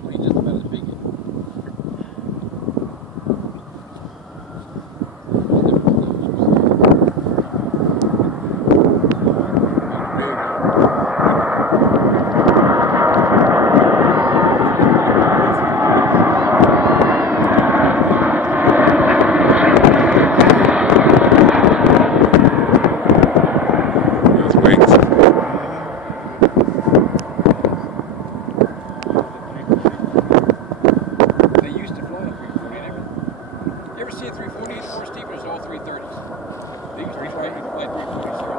practically just about as big. You ever see a 340 more steep as all 330s? They used to fly 340s.